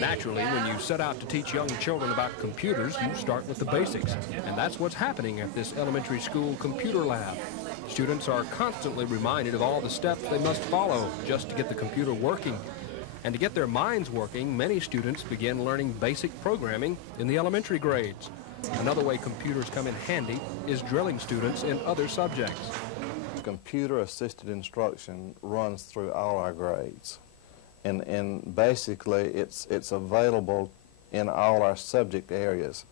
Naturally, when you set out to teach young children about computers, you start with the basics. And that's what's happening at this elementary school computer lab. Students are constantly reminded of all the steps they must follow just to get the computer working. And to get their minds working, many students begin learning basic programming in the elementary grades. Another way computers come in handy is drilling students in other subjects. Computer-assisted instruction runs through all our grades. And basically, it's available in all our subject areas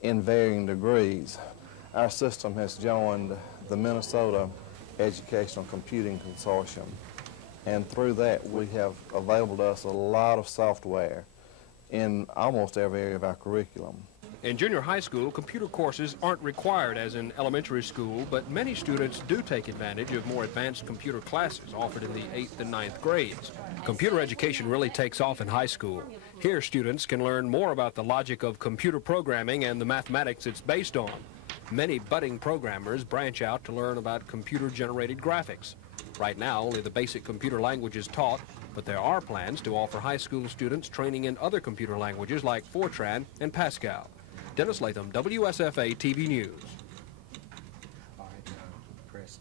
in varying degrees. Our system has joined the Minnesota Educational Computing Consortium, and through that we have available to us a lot of software in almost every area of our curriculum. In junior high school, computer courses aren't required as in elementary school, but many students do take advantage of more advanced computer classes offered in the 8th and 9th grades. Computer education really takes off in high school. Here, students can learn more about the logic of computer programming and the mathematics it's based on. Many budding programmers branch out to learn about computer-generated graphics. Right now, only the basic computer language is taught, but there are plans to offer high school students training in other computer languages like Fortran and Pascal. Dennis Latham, WSFA TV News. Press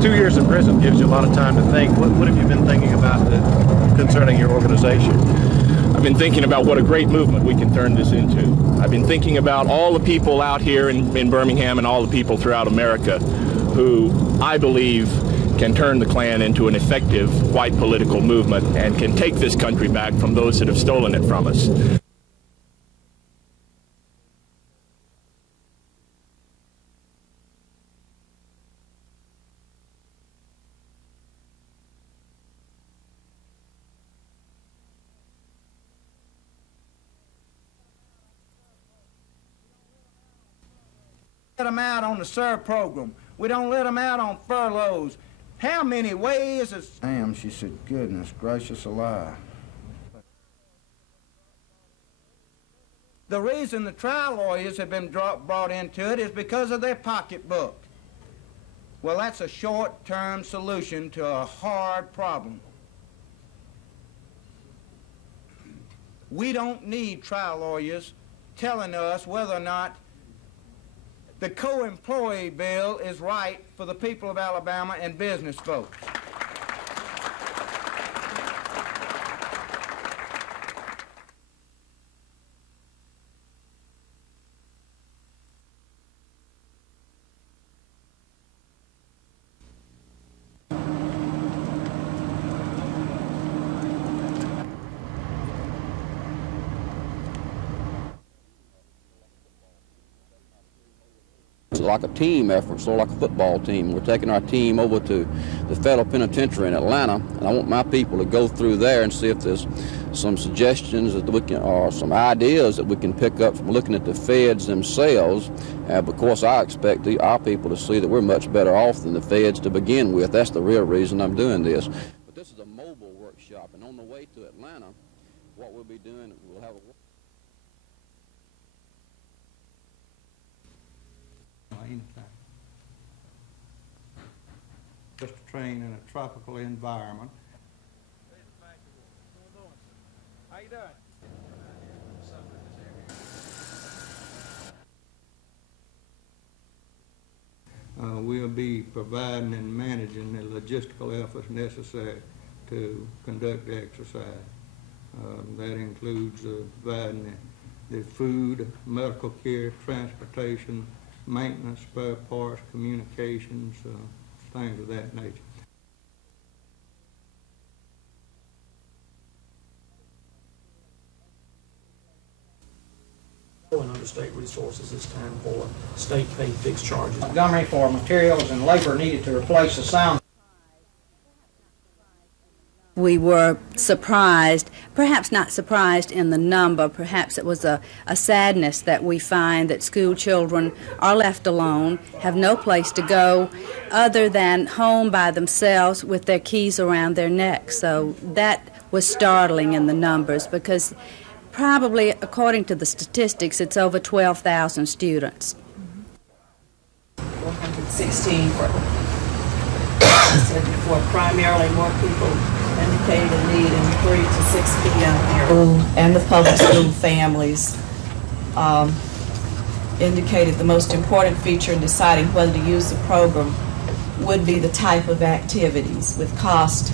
2 years in prison gives you a lot of time to think. What have you been thinking about concerning your organization? I've been thinking about what a great movement we can turn this into. I've been thinking about all the people out here in Birmingham and all the people throughout America who I believe can turn the Klan into an effective white political movement and can take this country back from those that have stolen it from us. Let them out on the SIR program. We don't let them out on furloughs. How many ways is... Damn, she said, goodness gracious alive. The reason the trial lawyers have been brought into it is because of their pocketbook. Well, that's a short-term solution to a hard problem. We don't need trial lawyers telling us whether or not the co-employee bill is right for the people of Alabama and business folks. It's like a team effort, sort of like a football team. We're taking our team over to the federal penitentiary in Atlanta, and I want my people to go through there and see if there's some suggestions that we can, or some ideas that we can pick up from looking at the feds themselves. Of course, I expect our people to see that we're much better off than the feds to begin with. That's the real reason I'm doing this. But this is a mobile workshop, and on the way to Atlanta, what we'll be doing, we'll have a just to train in a tropical environment. How you doing? We'll be providing and managing the logistical efforts necessary to conduct the exercise. That includes providing the food, medical care, transportation, maintenance, spare parts, communications, things of that nature. Under state resources this time for state-paid fixed charges. Montgomery for materials and labor needed to replace the sound. We were surprised, perhaps not surprised in the number, perhaps it was a sadness that we find that school children are left alone, have no place to go other than home by themselves with their keys around their necks. So that was startling in the numbers, because probably, according to the statistics, it's over 12,000 students. 416 for, I said before, primarily more people indicated a need in 3 to 6 p.m. here. And the public school families indicated the most important feature in deciding whether to use the program would be the type of activities with cost.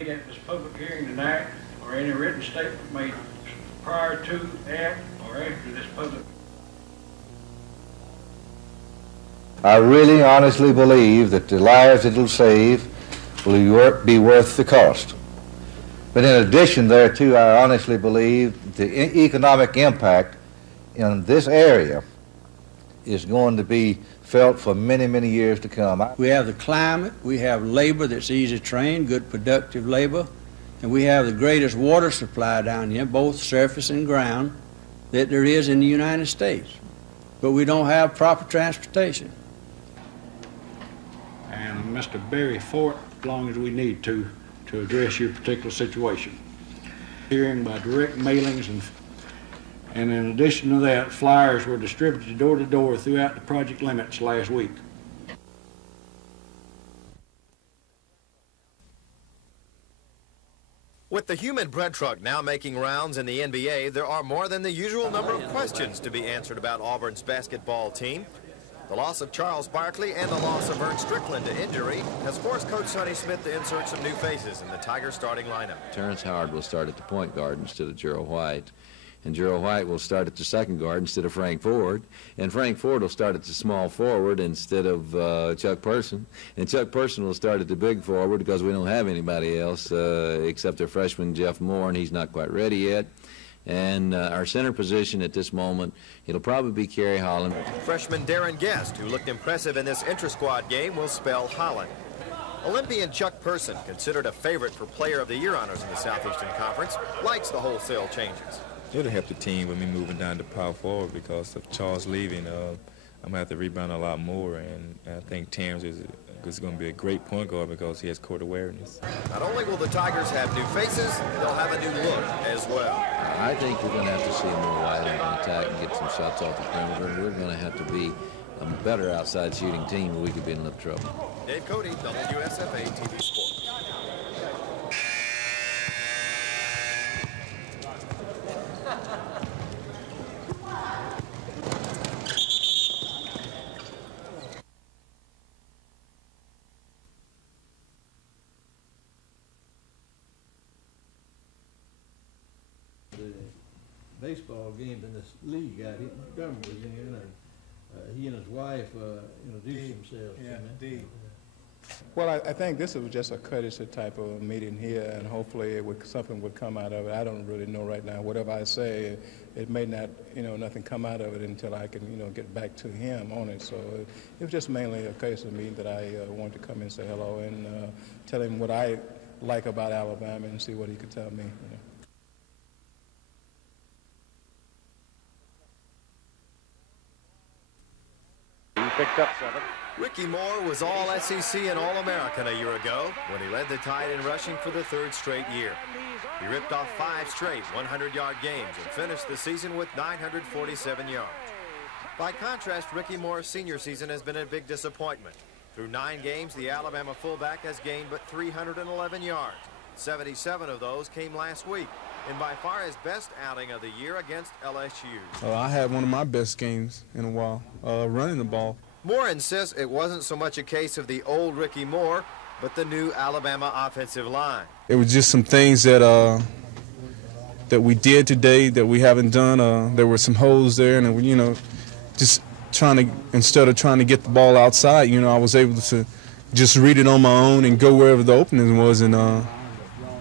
At this public hearing tonight, or any written statement made prior to, at, or after this public. I really honestly believe that the lives it'll save will be worth the cost. But in addition thereto, I honestly believe the economic impact in this area is going to be felt for many, many years to come. We have the climate, we have labor that's easy trained, good productive labor, and we have the greatest water supply down here, both surface and ground, that there is in the United States. But we don't have proper transportation. And Mr. Barry Fort, as long as we need to address your particular situation. Hearing by direct mailings, and in addition to that, flyers were distributed door to door throughout the project limits last week. With the humid bread truck now making rounds in the NBA, there are more than the usual number of questions to be answered about Auburn's basketball team. The loss of Charles Barkley and the loss of Vern Strickland to injury has forced Coach Sonny Smith to insert some new faces in the Tigers starting lineup. Terrence Howard will start at the point guard instead of Gerald White. And Gerald White will start at the second guard instead of Frank Ford. And Frank Ford will start at the small forward instead of Chuck Person. And Chuck Person will start at the big forward because we don't have anybody else except our freshman Jeff Moore, and he's not quite ready yet. And our center position at this moment, it'll probably be Kerry Holland. Freshman Darren Guest, who looked impressive in this intra-squad game, will spell Holland. Olympian Chuck Person, considered a favorite for Player of the Year honors in the Southeastern Conference, likes the wholesale changes. It'll help the team with me moving down to power forward because of Charles leaving. I'm going to have to rebound a lot more, and I think Terrence is going to be a great point guard because he has court awareness. Not only will the Tigers have new faces, they'll have a new look as well. I think we're going to have to see more wide open attack and get some shots off the perimeter. We're going to have to be a better outside shooting team, or we could be in enough trouble. Dave Cody, WSFA TV Sports. Baseball games in this league out here, Dermot was in, and he and his wife introduced themselves. Yeah, indeed. Well, I think this was just a courtesy type of meeting here, and hopefully something would come out of it. I don't really know right now. Whatever I say, it may not, nothing come out of it until I can, get back to him on it. So it was just mainly a courtesy meeting that I wanted to come and say hello and tell him what I like about Alabama and see what he could tell me. picked up 7. Ricky Moore was all SEC and All-American a year ago when he led the Tide in rushing for the 3rd straight year. He ripped off 5 straight 100-yard games and finished the season with 947 yards. By contrast, Ricky Moore's senior season has been a big disappointment. Through 9 games, the Alabama fullback has gained but 311 yards. 77 of those came last week, and by far his best outing of the year against LSU. I had one of my best games in a while, running the ball. Moore insists it wasn't so much a case of the old Ricky Moore, but the new Alabama offensive line. It was just some things that that we did today that we haven't done. There were some holes there, and you know, just instead of trying to get the ball outside, you know, I was able to just read it on my own and go wherever the opening was, and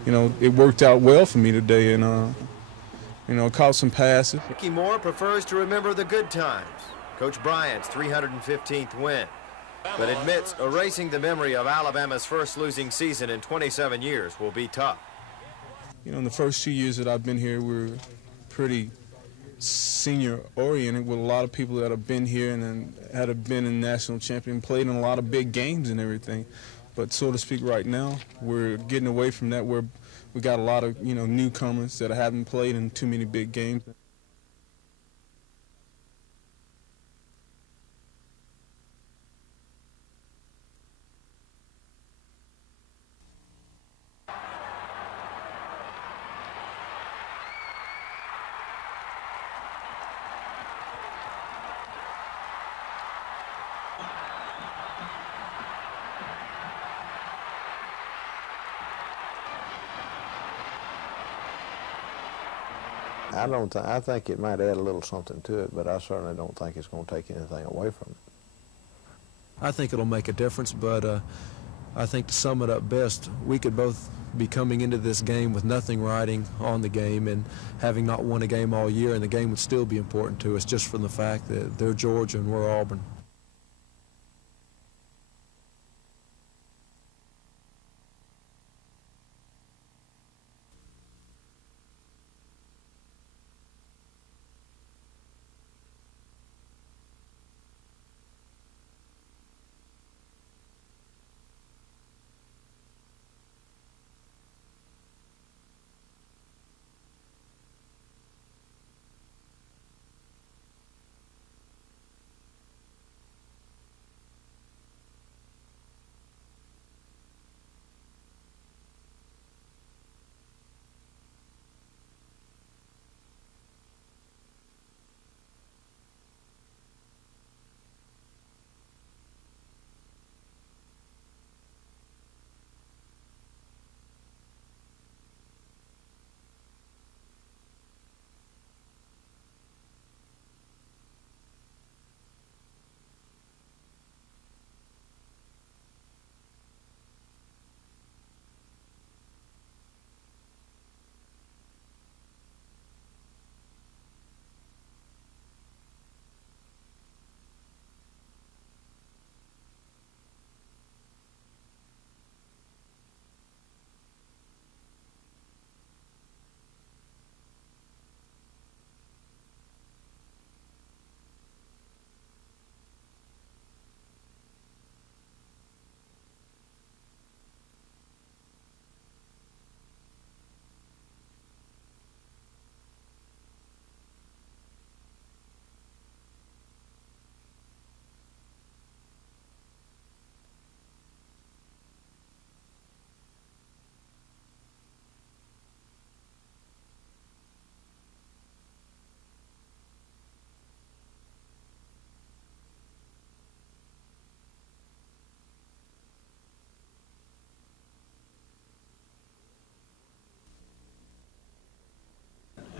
you know, it worked out well for me today, and you know, caught some passes. Ricky Moore prefers to remember the good times. Coach Bryant's 315th win, but admits erasing the memory of Alabama's first losing season in 27 years will be tough. You know, in the first 2 years that I've been here, we're pretty senior-oriented with a lot of people that have been here and had been in national champion, played in a lot of big games and everything. But so to speak, right now, we're getting away from that. We got a lot of, you know, newcomers that haven't played in too many big games. I think it might add a little something to it, but I certainly don't think it's going to take anything away from it. I think it'll make a difference, but I think to sum it up best, we could both be coming into this game with nothing riding on the game and having not won a game all year, and the game would still be important to us just from the fact that they're Georgia and we're Auburn.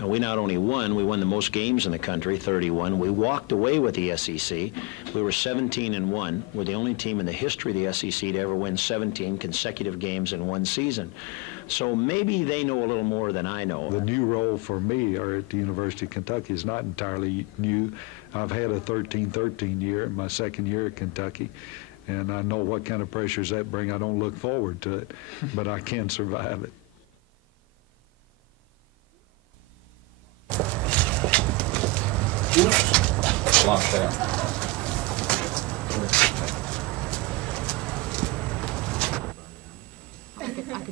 We not only won, we won the most games in the country, 31. We walked away with the SEC. We were 17-1. We're the only team in the history of the SEC to ever win 17 consecutive games in one season. So maybe they know a little more than I know. The new role for me at the University of Kentucky is not entirely new. I've had a 13-13 year, my second year at Kentucky, and I know what kind of pressures that bring. I don't look forward to it, but I can survive it. Locked out.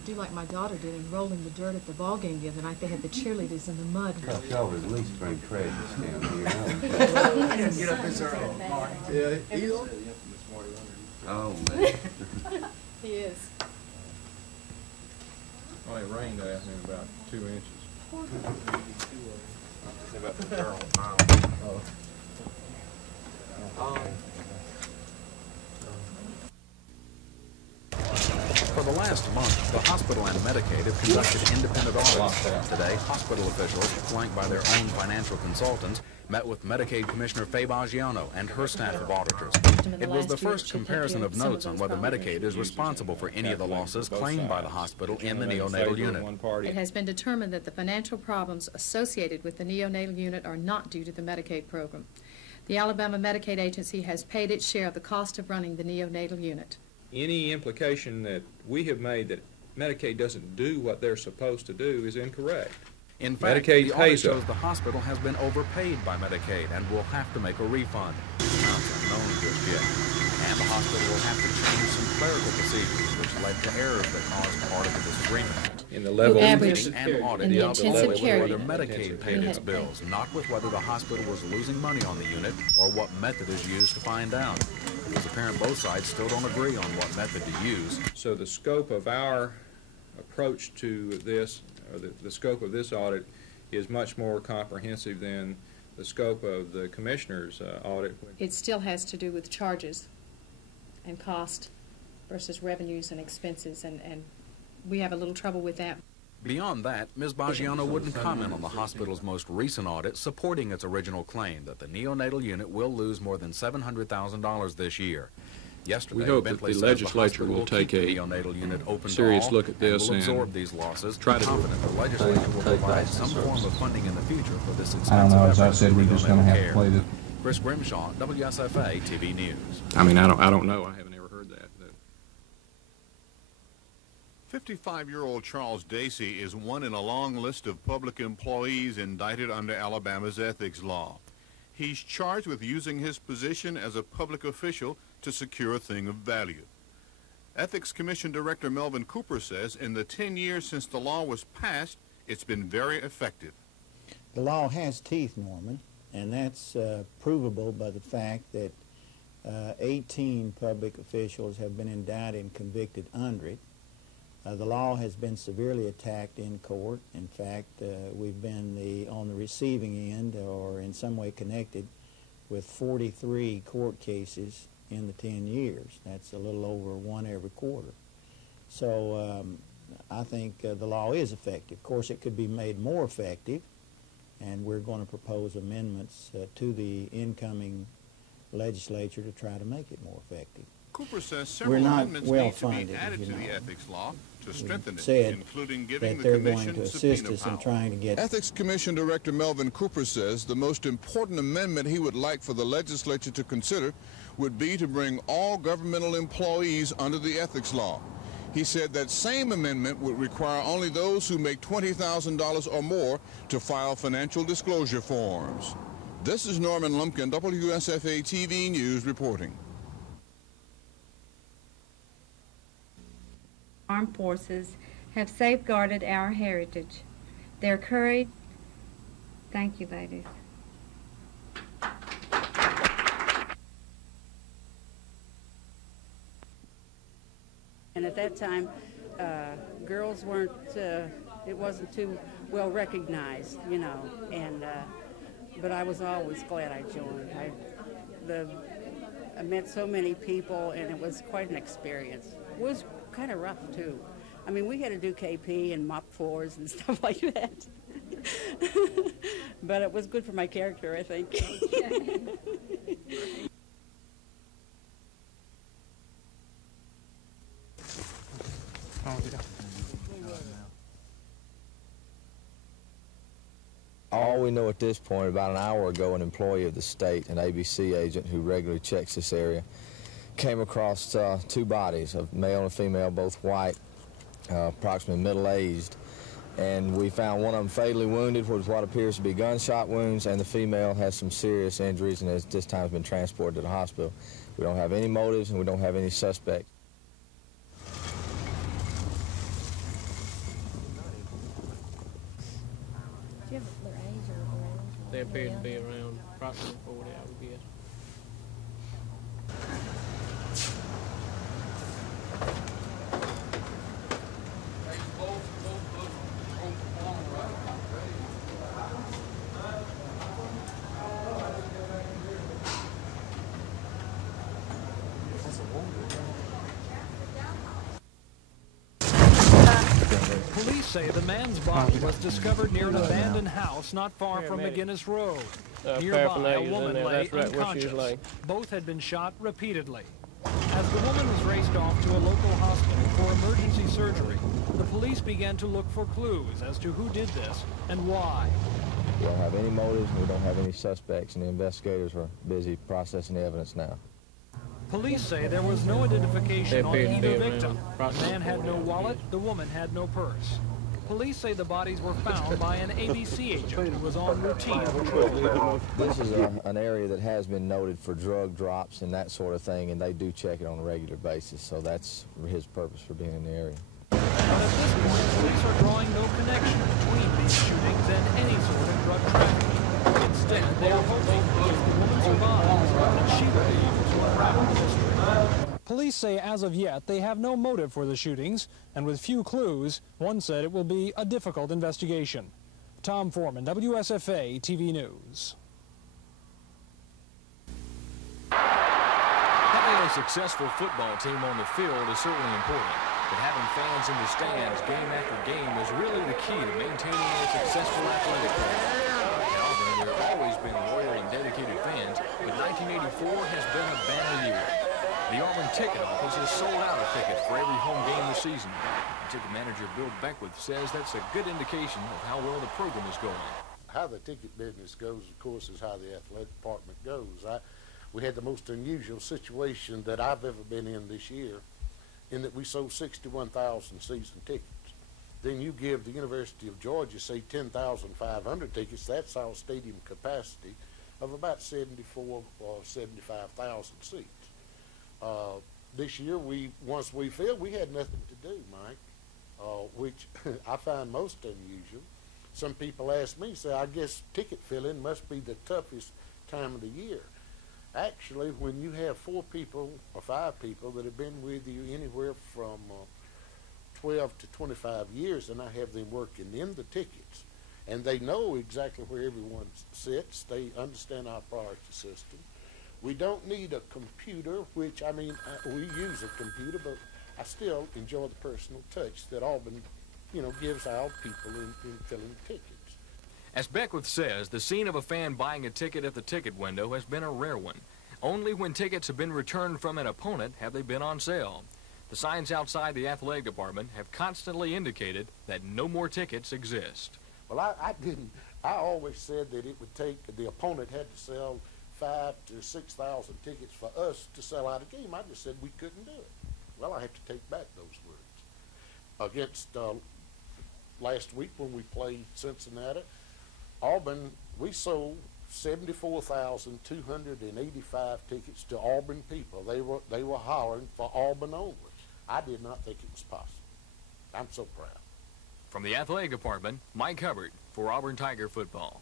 do like my daughter did and roll in the dirt at the ball game the other night. They had the cheerleaders in the mud. Y'all at least bring treasures down here. Get up this early. Yeah, he's oh, man. He is. Well, it rained last night about 2 inches. About the barrel. For the last month, the hospital and Medicaid have conducted independent audits. Today, hospital officials, flanked by their own financial consultants, met with Medicaid Commissioner Faye Baggiano and her staff of auditors. It was the first comparison of notes on whether Medicaid is responsible for any of the losses claimed by the hospital in the neonatal unit. It has been determined that the financial problems associated with the neonatal unit are not due to the Medicaid program. The Alabama Medicaid Agency has paid its share of the cost of running the neonatal unit. Any implication that we have made that Medicaid doesn't do what they're supposed to do is incorrect. In fact, Medicaid the audit shows the hospital has been overpaid by Medicaid and will have to make a refund. Amounts unknown just yet. And the hospital will have to change some clerical procedures, which led to errors that caused part of the disagreement. In the level of average and audit dealt only with whether Medicaid paid its bills, not with whether the hospital was losing money on the unit or what method is used to find out. It was apparent both sides still don't agree on what method to use. So the scope of our approach to this, or the scope of this audit, is much more comprehensive than the scope of the commissioner's audit. It still has to do with charges and cost versus revenues and expenses, and we have a little trouble with that. Beyond that, Ms. Baggiano wouldn't comment on the hospital's most recent audit supporting its original claim that the neonatal unit will lose more than $700,000 this year. Yesterday, we hope Bentley that the legislature will take a serious look at this and absorb these losses. try to Confident the legislature will provide some form of funding in the future for this expensive I don't know, as I effort said, to we're just going to have to play this. Chris Grimshaw, WSFA TV News. I mean, I don't know. I haven't ever heard that. 55-year-old Charles Dacey is one in a long list of public employees indicted under Alabama's ethics law. He's charged with using his position as a public official to secure a thing of value. Ethics Commission Director Melvin Cooper says in the 10 years since the law was passed, it's been very effective. The law has teeth, Norman, and that's provable by the fact that 18 public officials have been indicted and convicted under it. The law has been severely attacked in court. In fact, we've been on the receiving end or in some way connected with 43 court cases in the 10 years. That's a little over one every quarter. So I think the law is effective. Of course, it could be made more effective, and we're going to propose amendments to the incoming legislature to try to make it more effective. Cooper says several amendments need to be added to the ethics law to strengthen it, including giving the Commission subpoena power. Ethics Commission Director Melvin Cooper says the most important amendment he would like for the legislature to consider would be to bring all governmental employees under the ethics law. He said that same amendment would require only those who make $20,000 or more to file financial disclosure forms. This is Norman Lumpkin, WSFA TV News reporting. Armed forces have safeguarded our heritage. Their courage, thank you, ladies. And at that time, girls weren't, it wasn't too well recognized, you know, and, but I was always glad I joined. I met so many people, and it was quite an experience. It was kind of rough, too. I mean, we had to do KP and mop floors and stuff like that. But it was good for my character, I think. All we know at this point, about an hour ago, an employee of the state, an ABC agent who regularly checks this area, came across two bodies, a male and a female, both white, approximately middle-aged, and we found one of them fatally wounded with what appears to be gunshot wounds, and the female has some serious injuries and has this time been transported to the hospital. We don't have any motives and we don't have any suspects. Do you have their age or around? They appear to be around approximately 40, I would guess. Police say the man's body was discovered near an abandoned house not far from McGinnis Road. Nearby, a woman lay unconscious. Both had been shot repeatedly. As the woman was raced off to a local hospital for emergency surgery, the police began to look for clues as to who did this and why. We don't have any motives, we don't have any suspects, and the investigators are busy processing the evidence now. Police say there was no identification on either victim. The man had no wallet, the woman had no purse. Police say the bodies were found by an ABC agent who was on routine patrol. This is an area that has been noted for drug drops and that sort of thing, and they do check it on a regular basis, so that's his purpose for being in the area. But at this point, police are drawing no connection between these shootings and any sort of drug trafficking. Instead, they are hoping that if the woman survives, that she will be able to unravel the mystery. Police say as of yet they have no motive for the shootings, and with few clues, one said it will be a difficult investigation. Tom Foreman, WSFA TV News. Having a successful football team on the field is certainly important, but having fans in the stands game after game is really the key to maintaining a successful athletic program. In Auburn, there have always been loyal and dedicated fans, but 1984 has been a banner year. The Auburn ticket office has sold out of tickets for every home game this season. Ticket manager Bill Beckwith says that's a good indication of how well the program is going. How the ticket business goes, of course, is how the athletic department goes. We had the most unusual situation that I've ever been in this year, in that we sold 61,000 season tickets. Then you give the University of Georgia, say, 10,500 tickets. That's our stadium capacity of about 74 or 75,000 seats. This year, once we filled, we had nothing to do, Mike, which I find most unusual. Some people ask me, say, I guess ticket filling must be the toughest time of the year. Actually, when you have 4 people or 5 people that have been with you anywhere from 12 to 25 years, and I have them working in the tickets, and they know exactly where everyone sits, they understand our priority system. We don't need a computer, which, I mean, we use a computer, but I still enjoy the personal touch that Auburn, gives our people in filling tickets. As Beckwith says, the scene of a fan buying a ticket at the ticket window has been a rare one. Only when tickets have been returned from an opponent have they been on sale. The signs outside the athletic department have constantly indicated that no more tickets exist. Well, I always said that it would take, the opponent had to sell 5,000 to 6,000 tickets for us to sell out a game. I just said we couldn't do it. Well, I have to take back those words. Against last week when we played Cincinnati, Auburn, we sold 74,285 tickets to Auburn people. They were hollering for Auburn only. I did not think it was possible. I'm so proud. From the athletic department, Mike Hubbard for Auburn Tiger football.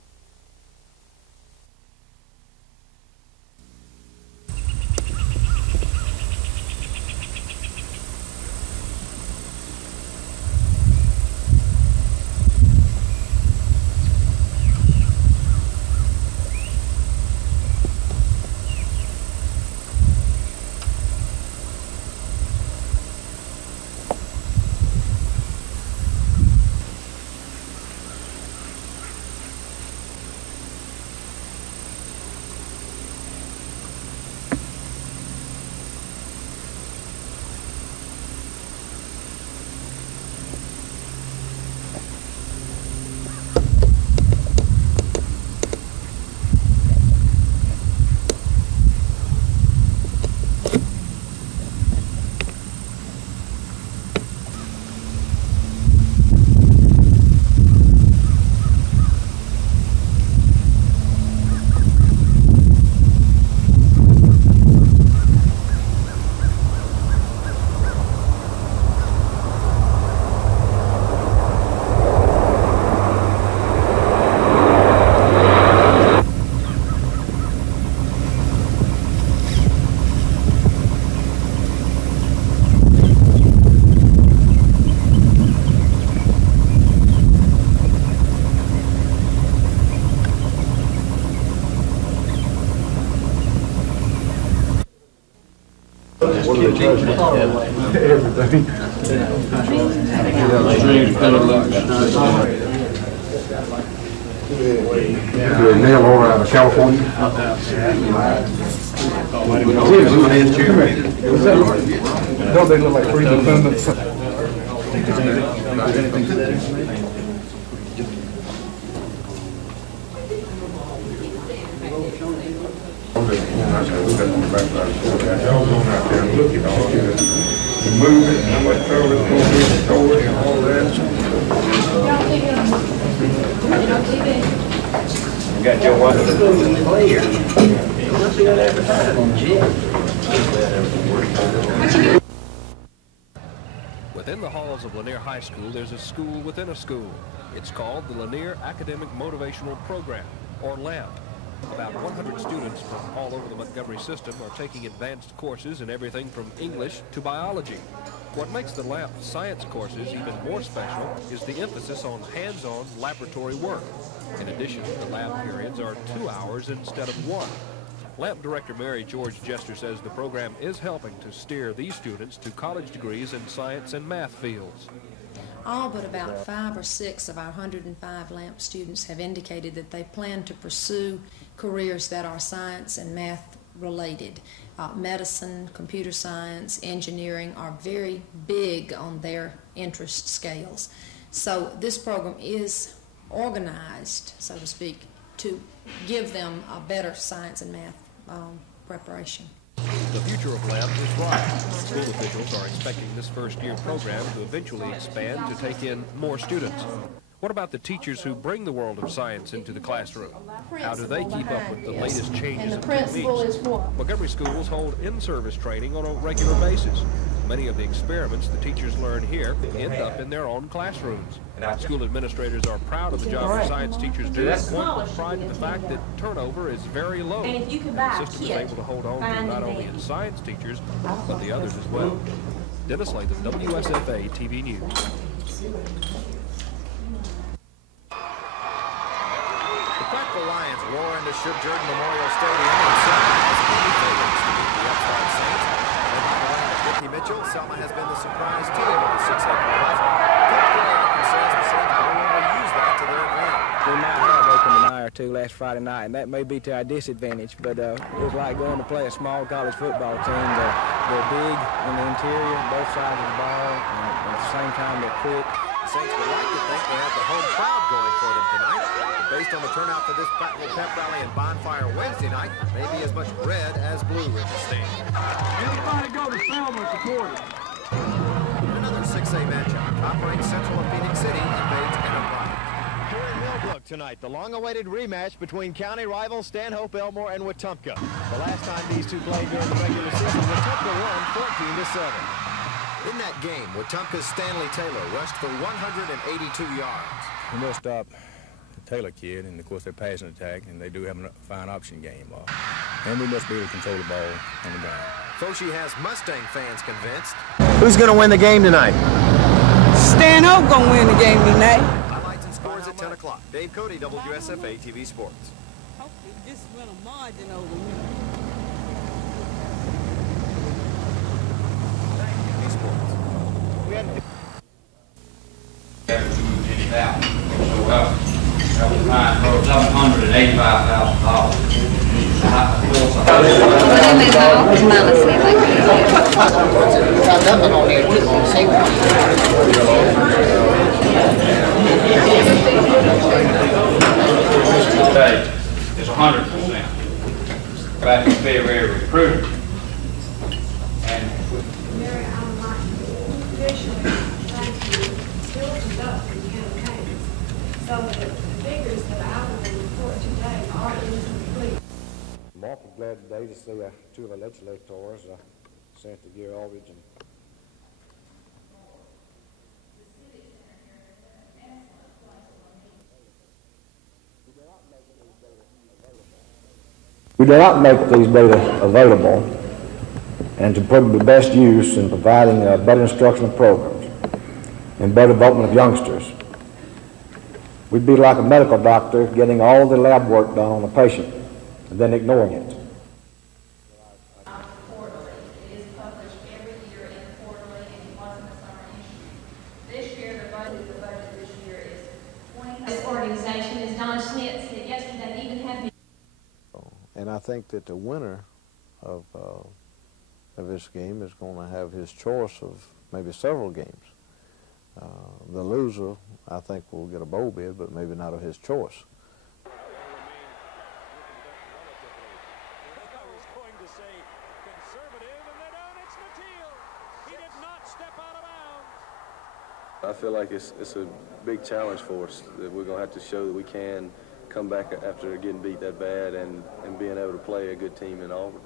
Mail order out of California. Don't they look like three defendants? Got your wife. Within the halls of Lanier High School, there's a school within a school. It's called the Lanier Academic Motivational Program, or LAMP. About 100 students from all over the Montgomery system are taking advanced courses in everything from English to biology. What makes the LAMP science courses even more special is the emphasis on hands-on laboratory work. In addition, the lab periods are 2 hours instead of 1. LAMP Director Mary George Jester says the program is helping to steer these students to college degrees in science and math fields. All but about 5 or 6 of our 105 LAMP students have indicated that they plan to pursue careers that are science and math related. Medicine, computer science, engineering are very big on their interest scales. So this program is organized, so to speak, to give them a better science and math preparation. The future of LAMP is bright. School officials are expecting this first-year program to eventually expand to take in more students. What about the teachers who bring the world of science into the classroom? How do they keep up with the latest changes in techniques? Montgomery schools hold in-service training on a regular basis. Many of the experiments the teachers learn here end up in their own classrooms. School administrators are proud of the job the science teachers do and point with pride in the fact that turnover is very low. And the system is able to hold on to not only its science teachers, but the others as well. Dennis Latham, WSFA TV News. The Prattville Lions roar into Shug Jordan Memorial Stadium and Selma has been the favorites to beat the Upstart Saints. Led by the line of Ricky Mitchell, Selma has been the surprise team of the 6A playoffs. Coach Gary says the Saints no longer use that to their advantage. We might have opened an eye or two last Friday night, and that may be to our disadvantage, but it's like going to play a small college football team. They're big in the interior, both sides of the ball, and at the same time they're quick. The Saints would like to think they have the home crowd going for them tonight. Based on the turnout for this Prattville Pep Rally and Bonfire Wednesday night, maybe as much red as blue in the stand. Everybody go to Selma and support it. Another 6A matchup. Top-ranked Central of Phoenix City invades Enterprise. Here in Millbrook tonight, the long-awaited rematch between county rivals Stanhope, Elmore, and Wetumpka. The last time these two played during the regular season, Wetumpka won 14-7. In that game, Wetumpka's Stanley Taylor rushed for 182 yards. We must stop the Taylor kid, and of course they're passing attack, and they do have a fine option game. And we must be able to control the ball on the ground. Foshee has Mustang fans convinced. Who's going to win the game tonight? Stanhope going to win the game tonight. Highlights and scores at 10 o'clock. Dave Cody, WSFA TV Sports. Hopefully this win a margin over me. That was mine for $785,000. Today is 100%. Back in February recruiter. And so the figures that I will report today are incomplete. I'm awfully glad today to see two of the legislators, Senator Gary Aldridge and we do not make these data available and to put them to best use in providing better instructional programs and better development of youngsters. We'd be like a medical doctor getting all the lab work done on a patient and then ignoring it. Smith said yesterday even had been. And I think that the winner of this game is going to have his choice of maybe several games. The loser, I think, will get a bowl bid, but maybe not of his choice. I feel like it's a big challenge for us, that we're going to have to show that we can come back after getting beat that bad and being able to play a good team in Auburn.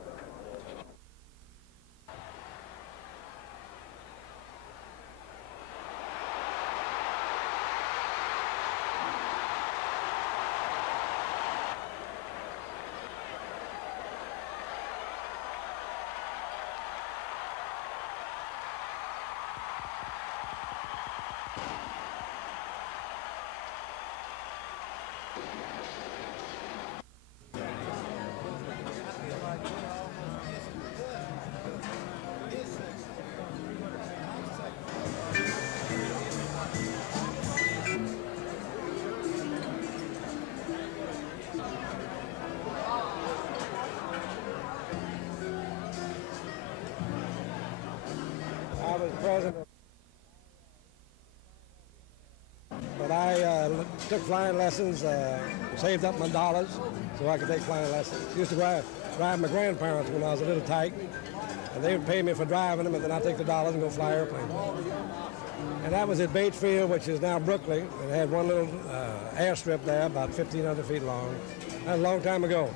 But I took flying lessons, saved up my dollars so I could take flying lessons. Used to drive my grandparents when I was a little tyke, and they would pay me for driving them, and then I'd take the dollars and go fly airplanes. And that was at Bates Field, which is now Brooklyn. It had one little airstrip there, about 1,500 feet long. That was a long time ago.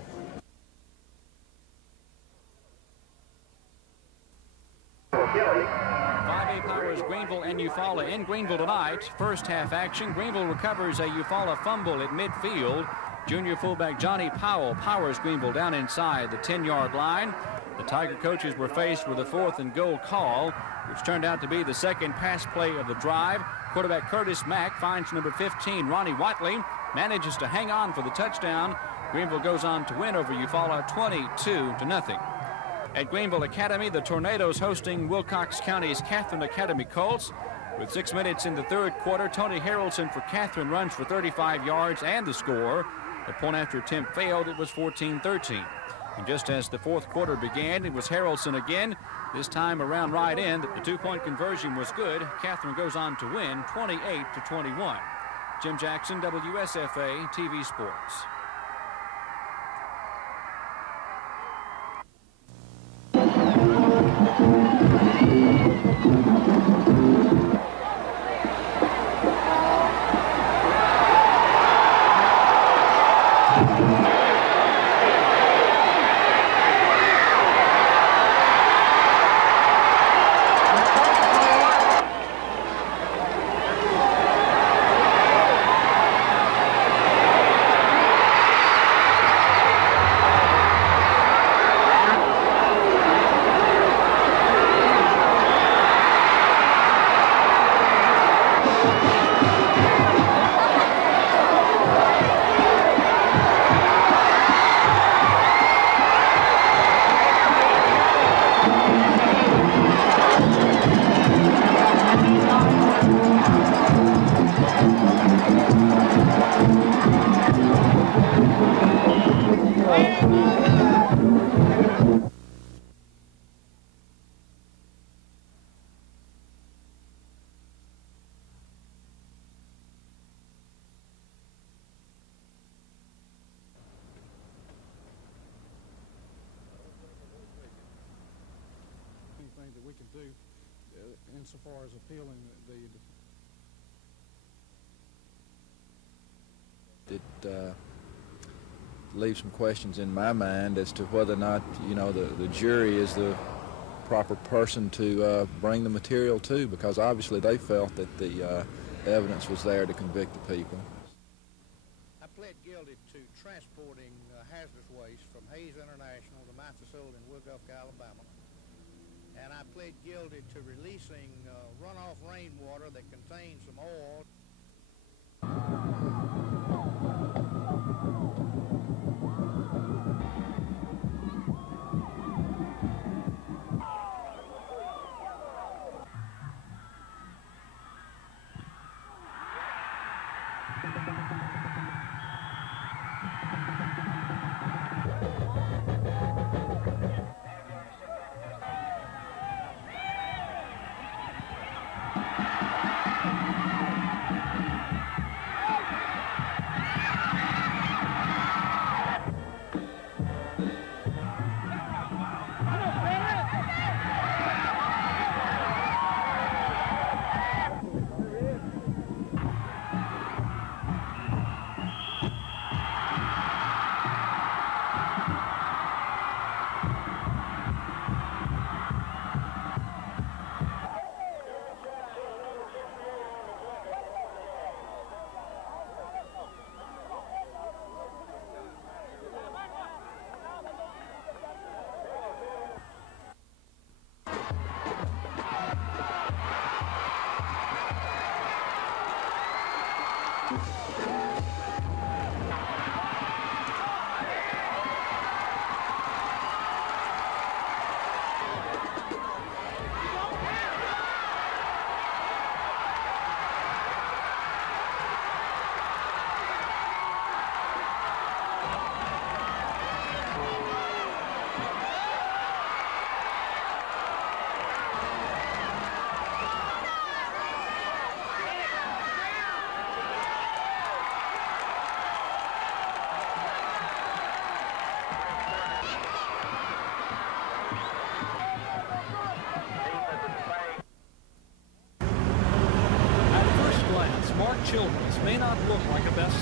Greenville and Eufaula in Greenville tonight. First half action. Greenville recovers a Eufaula fumble at midfield. Junior fullback Johnny Powell powers Greenville down inside the 10-yard line. The Tiger coaches were faced with a 4th and goal call, which turned out to be the second pass play of the drive. Quarterback Curtis Mack finds number 15, Ronnie Whiteley, manages to hang on for the touchdown. Greenville goes on to win over Eufaula 22-0. At Greenville Academy, the Tornadoes hosting Wilcox County's Catherine Academy Colts. With 6 minutes in the third quarter, Tony Harrelson for Catherine runs for 35 yards and the score. The point after attempt failed. It was 14-13. And just as the fourth quarter began, it was Harrelson again, this time around right end. The 2-point conversion was good. Catherine goes on to win 28-21. Jim Jackson, WSFA TV Sports. That we can do insofar as appealing It leaves some questions in my mind as to whether or not, you know, the jury is the proper person to bring the material to, because obviously they felt that the evidence was there to convict the people. I pled guilty to transporting hazardous waste from Hayes International to my facility in Woodruff, Alabama. And I pled guilty to releasing runoff rainwater that contains some oil.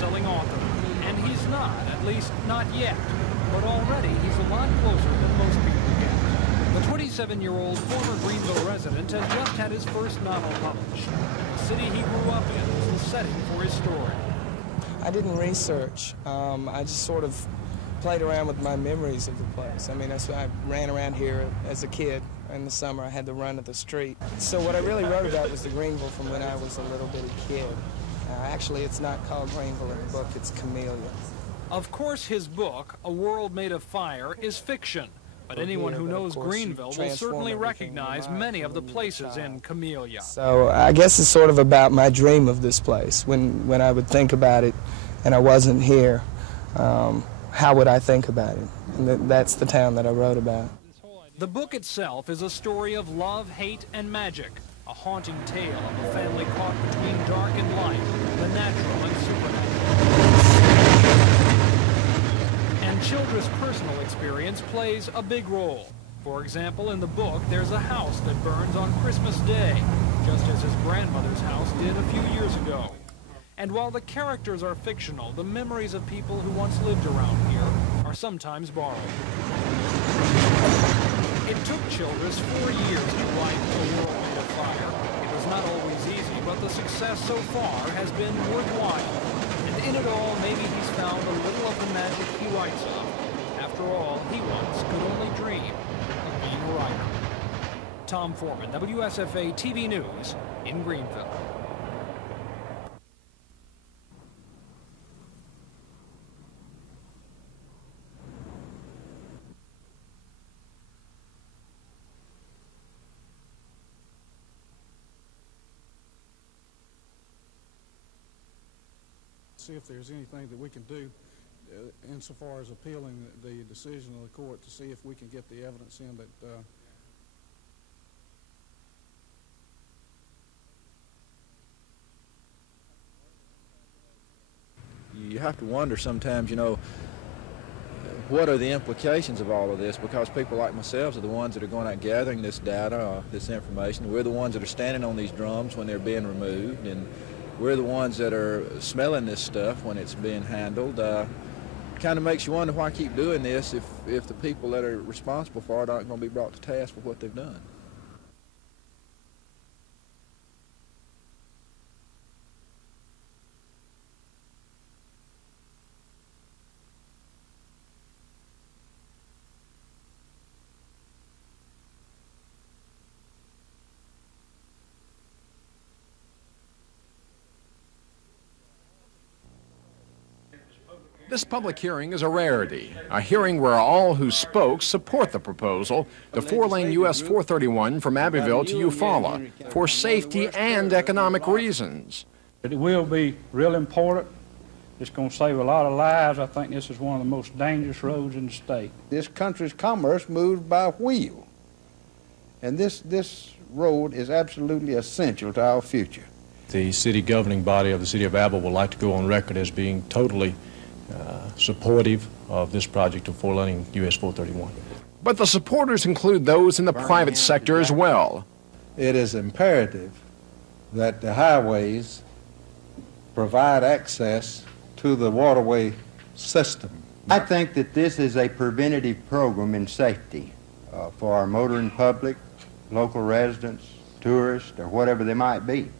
best-selling author. And he's not, at least not yet. But already he's a lot closer than most people get. The 27-year-old former Greenville resident has just had his first novel published. The city he grew up in is the setting for his story. I didn't research. I just sort of played around with my memories of the place. I mean, that's why I ran around here as a kid. In the summer, I had to run at the street. So what I really wrote about was the Greenville from when I was a little bitty kid. Actually, it's not called Greenville in the book, it's Camellia. Of course, his book, A World Made of Fire, is fiction. But anyone who knows Greenville will certainly recognize many of the places in Camellia. So I guess it's sort of about my dream of this place. When I would think about it and I wasn't here, how would I think about it? And that's the town that I wrote about. The book itself is a story of love, hate, and magic. A haunting tale of a family caught between dark and light, the natural and supernatural. And Childress' personal experience plays a big role. For example, in the book, there's a house that burns on Christmas Day, just as his grandmother's house did a few years ago. And while the characters are fictional, the memories of people who once lived around here are sometimes borrowed. It took Childress 4 years to write A World Made of Fire. It was not always easy, but the success so far has been worthwhile. And in it all, maybe he's found a little of the magic he writes of. After all, he once could only dream of being a writer. Tom Foreman, WSFA TV News in Greenville. See if there's anything that we can do insofar as appealing the decision of the court to see if we can get the evidence in that you have to wonder sometimes, you know, what are the implications of all of this? Because people like myself are the ones that are going out gathering this data, this information. We're the ones that are standing on these drums when they're being removed, and we're the ones that are smelling this stuff when it's being handled. Kind of makes you wonder why I keep doing this if the people that are responsible for it aren't going to be brought to task for what they've done. This public hearing is a rarity, a hearing where all who spoke support the proposal, the four-lane US 431 from Abbeville to Eufaula, for safety and economic reasons. It will be real important. It's going to save a lot of lives. I think this is one of the most dangerous roads in the state. This country's commerce moves by wheel, and this road is absolutely essential to our future. The city governing body of the city of Abbeville would like to go on record as being totally supportive of this project of four-laning US 431. But the supporters include those in the private sector as well. It is imperative that the highways provide access to the waterway system. I think that this is a preventative program in safety for our motoring public, local residents, tourists, or whatever they might be.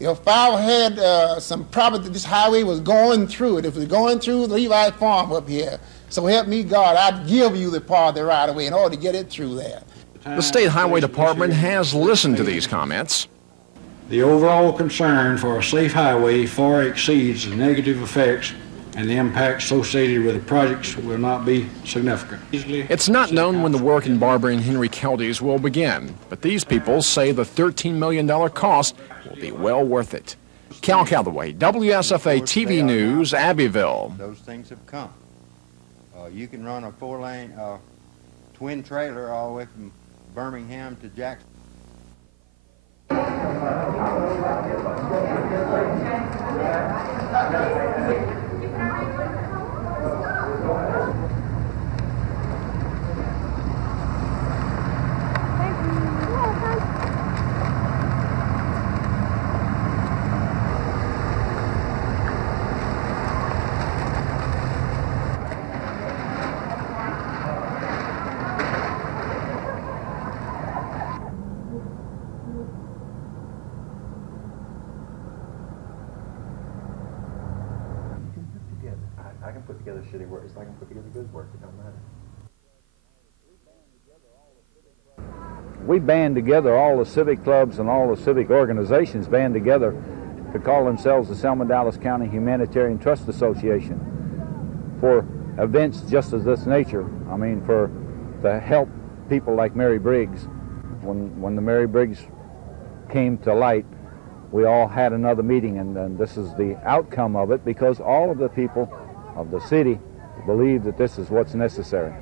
If I had some problem that this highway was going through it, if it was going through Levi Farm up here, so help me God, I'd give you the part of the right of way in order to get it through there. The State Highway Department has listened to these comments. The overall concern for a safe highway far exceeds the negative effects, and the impact associated with the projects will not be significant. It's not known when the work in Barber and Henry counties will begin, but these people say the $13 million cost will be well worth it. Cal Calloway, WSFA TV News, Abbeville. Those things have come. You can run a four-lane twin trailer all the way from Birmingham to Jackson. put together shitty work. It's not going to put together good work. It don't matter. We band together, all the civic clubs and all the civic organizations band together to call themselves the Selma Dallas County Humanitarian Trust Association for events just of this nature. I mean, to help people like Mary Briggs. When the Mary Briggs came to light, we all had another meeting, and this is the outcome of it, because all of the people of the city believe that this is what's necessary.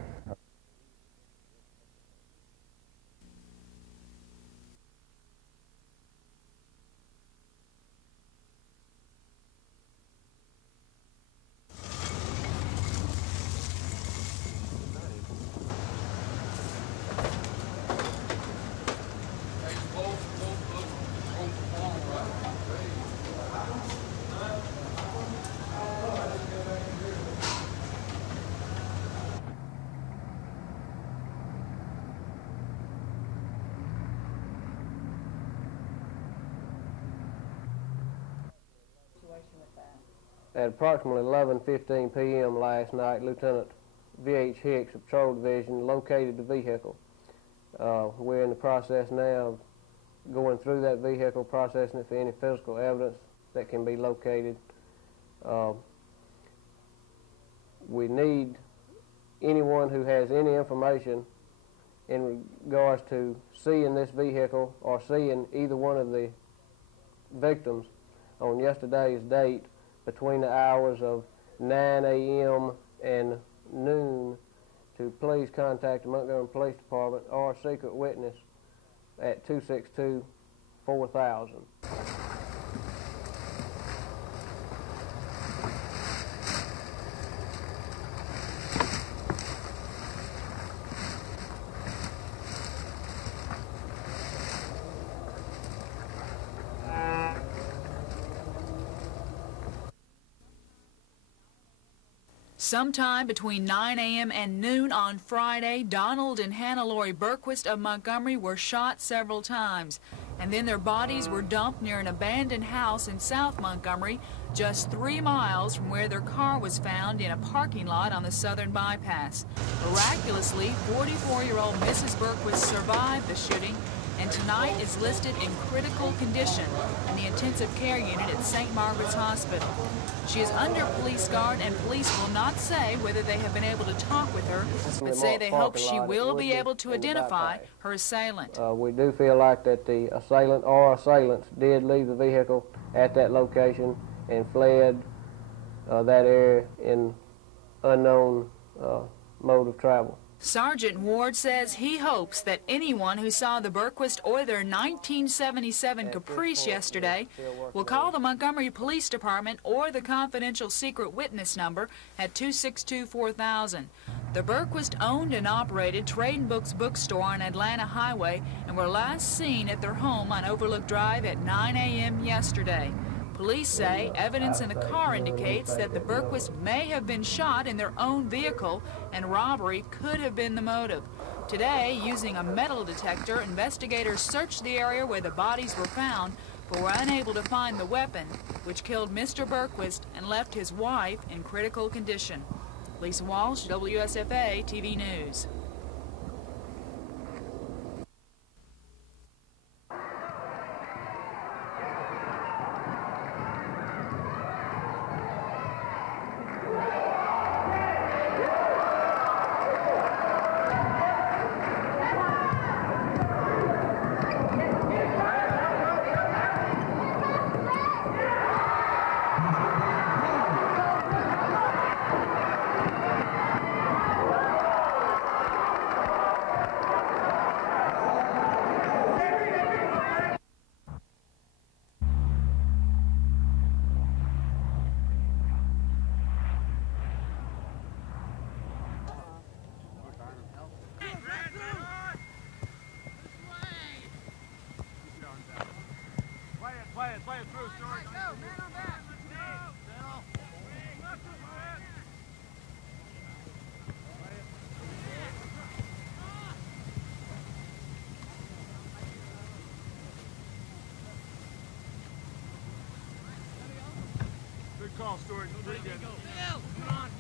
At approximately 11:15 p.m. last night, Lieutenant V.H. Hicks of Patrol Division located the vehicle. We're in the process now of going through that vehicle, processing it for any physical evidence that can be located. We need anyone who has any information in regards to seeing this vehicle or seeing either one of the victims on yesterday's date between the hours of 9 a.m. and noon to please contact the Montgomery Police Department or Secret Witness at 262-4000. Sometime between 9 a.m. and noon on Friday, Donald and Hannah Lori Berquist of Montgomery were shot several times, and then their bodies were dumped near an abandoned house in South Montgomery, just 3 miles from where their car was found in a parking lot on the southern bypass. Miraculously, 44-year-old Mrs. Berquist survived the shooting and tonight is listed in critical condition in the intensive care unit at St. Margaret's Hospital. She is under police guard, and police will not say whether they have been able to talk with her, but say they hope she will be able to identify her assailant. We do feel like that the assailant or assailants did leave the vehicle at that location and fled that area in unknown mode of travel. Sergeant Ward says he hopes that anyone who saw the Berquist or their 1977 Caprice yesterday will call the Montgomery Police Department or the confidential secret witness number at 262-4000. The Berquist owned and operated Trade and Books bookstore on Atlanta Highway and were last seen at their home on Overlook Drive at 9 a.m. yesterday. Police say evidence in the car indicates that the Berquist may have been shot in their own vehicle and robbery could have been the motive. Today, using a metal detector, investigators searched the area where the bodies were found but were unable to find the weapon, which killed Mr. Berquist and left his wife in critical condition. Lisa Walsh, WSFA TV News. Good call, Stuart. Pretty good. Come on.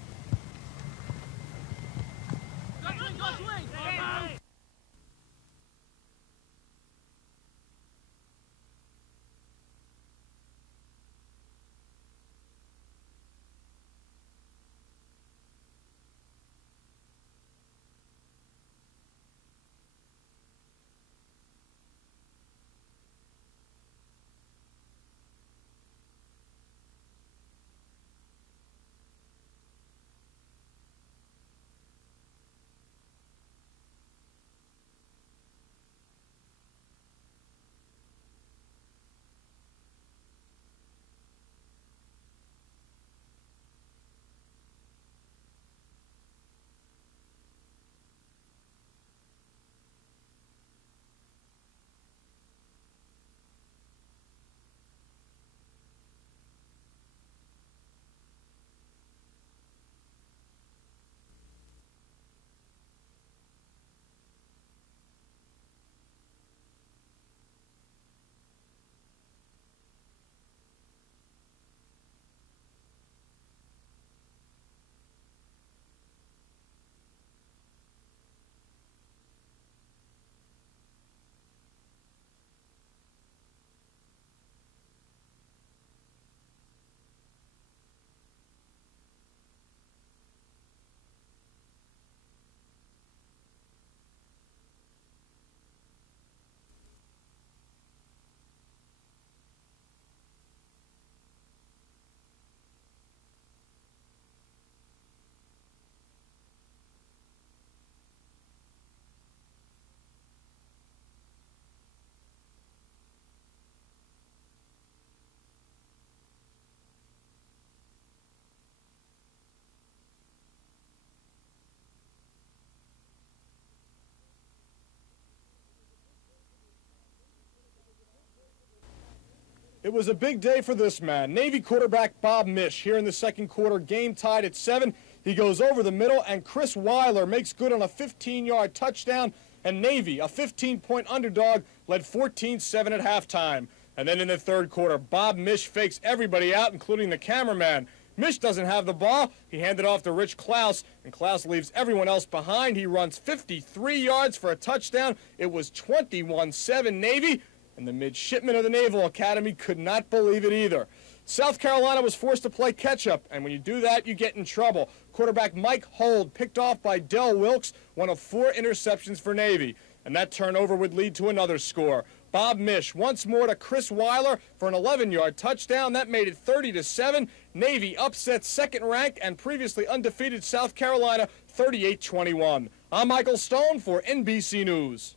It was a big day for this man, Navy quarterback Bob Mish. Here in the second quarter, game tied at 7. He goes over the middle, and Chris Weiler makes good on a 15-yard touchdown, and Navy, a 15-point underdog, led 14-7 at halftime. And then in the third quarter, Bob Mish fakes everybody out, including the cameraman. Mish doesn't have the ball. He handed off to Rich Klaus, and Klaus leaves everyone else behind. He runs 53 yards for a touchdown. It was 21-7 Navy, and the midshipmen of the Naval Academy could not believe it either. South Carolina was forced to play catch-up, and when you do that, you get in trouble. Quarterback Mike Hold, picked off by Del Wilkes, one of 4 interceptions for Navy, and that turnover would lead to another score. Bob Mish once more to Chris Weiler for an 11-yard touchdown. That made it 30-7. Navy upsets second-ranked and previously undefeated South Carolina 38-21. I'm Michael Stone for NBC News.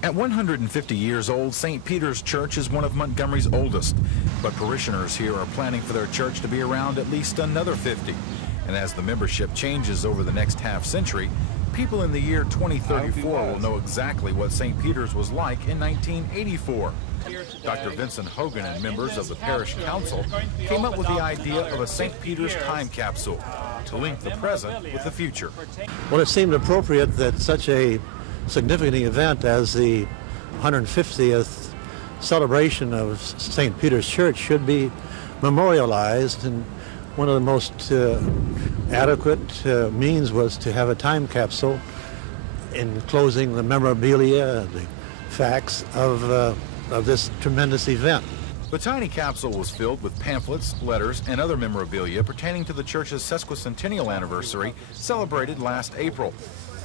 At 150 years old, St. Peter's Church is one of Montgomery's oldest, but parishioners here are planning for their church to be around at least another 50. And as the membership changes over the next half-century, people in the year 2034 will know exactly what St. Peter's was like in 1984. Dr. Vincent Hogan and members of the parish council came up with the idea of a St. Peter's time capsule to link the present with the future. Well, it seemed appropriate that such a significant event as the 150th celebration of St. Peter's Church should be memorialized, and one of the most adequate means was to have a time capsule enclosing the memorabilia, the facts of this tremendous event. The tiny capsule was filled with pamphlets, letters, and other memorabilia pertaining to the church's sesquicentennial anniversary celebrated last April.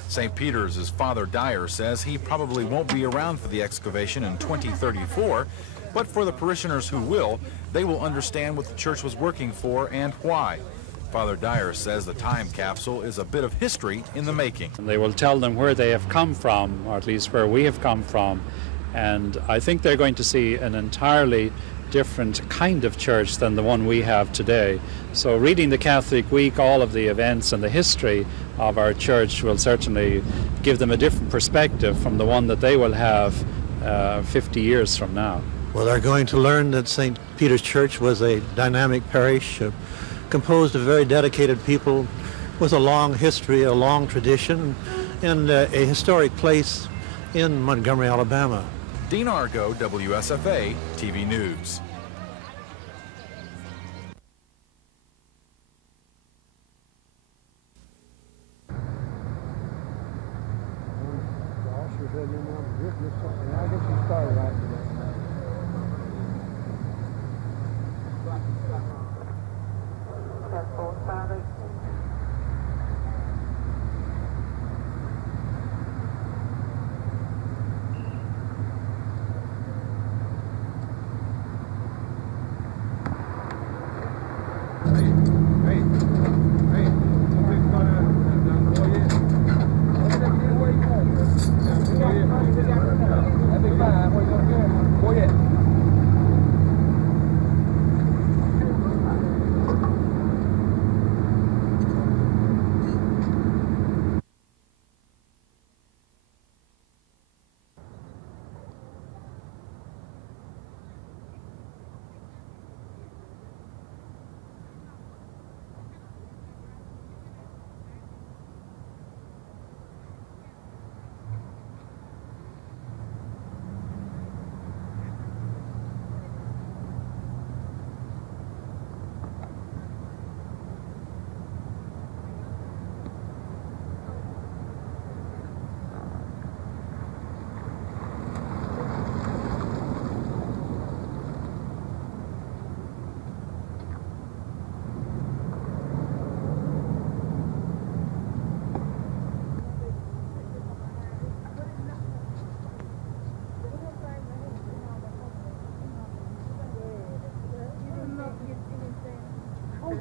St. Peter's' Father Dyer says he probably won't be around for the excavation in 2034, but for the parishioners who will, they will understand what the church was working for and why. Father Dyer says the time capsule is a bit of history in the making. And they will tell them where they have come from, or at least where we have come from, and I think they're going to see an entirely different kind of church than the one we have today. So reading the Catholic Week, all of the events and the history of our church will certainly give them a different perspective from the one that they will have 50 years from now. Well, they're going to learn that St. Peter's Church was a dynamic parish composed of very dedicated people with a long history, a long tradition, and a historic place in Montgomery, Alabama. Dean Argo, WSFA TV News.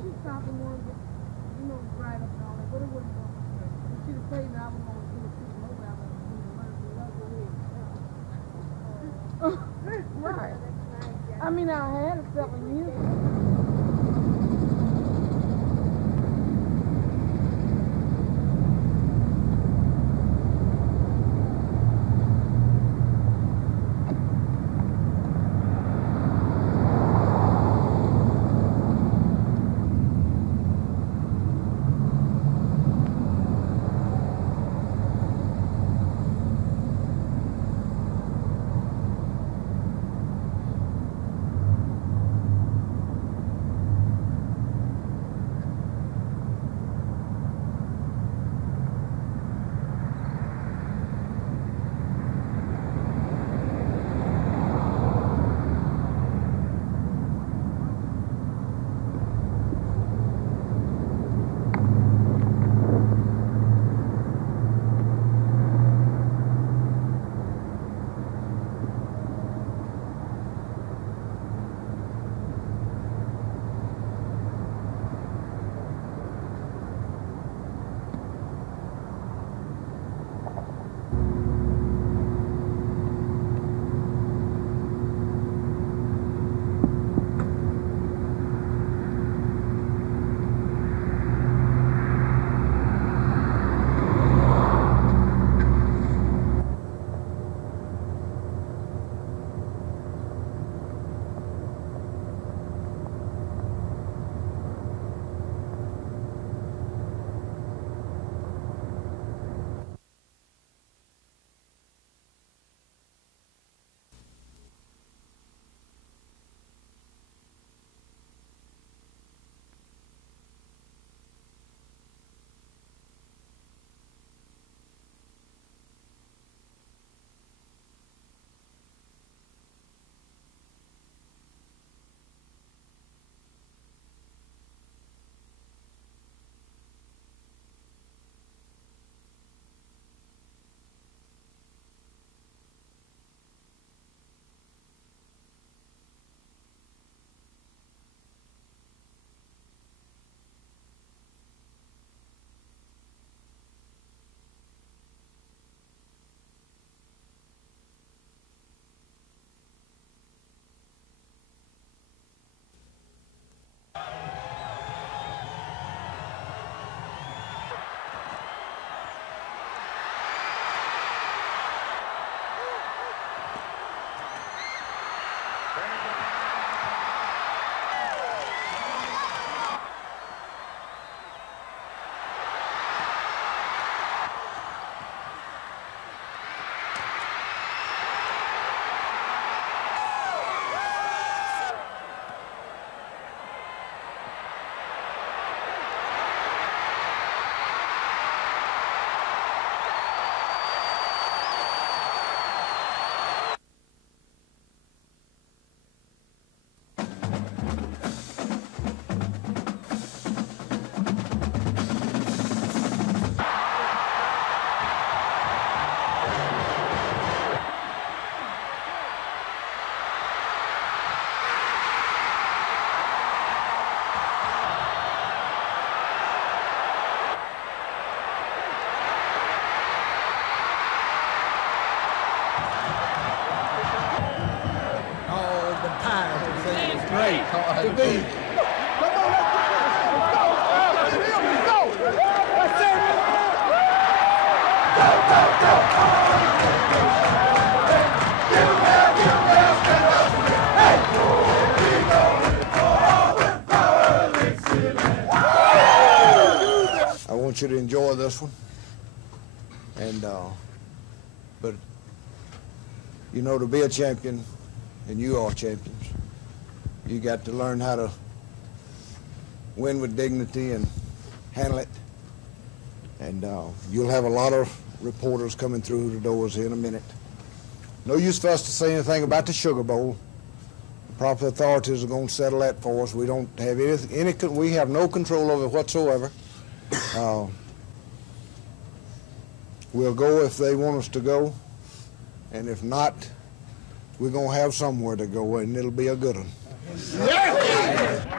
she stopped and wanted to, you know, ride up and all that, but it wouldn't go. If she'd have paid me, I wouldn't want to get a piece of over. I would have been right. I mean, I had it 7 years ago. Great. To be. I want you to enjoy this one, and but you know, to be a champion, and you are champions, you got to learn how to win with dignity and handle it. And you'll have a lot of reporters coming through the doors here in a minute. No use for us to say anything about the Sugar Bowl. The proper authorities are going to settle that for us. We don't have we have no control over it whatsoever. We'll go if they want us to go, and if not, we're going to have somewhere to go, and it'll be a good one. Yeah.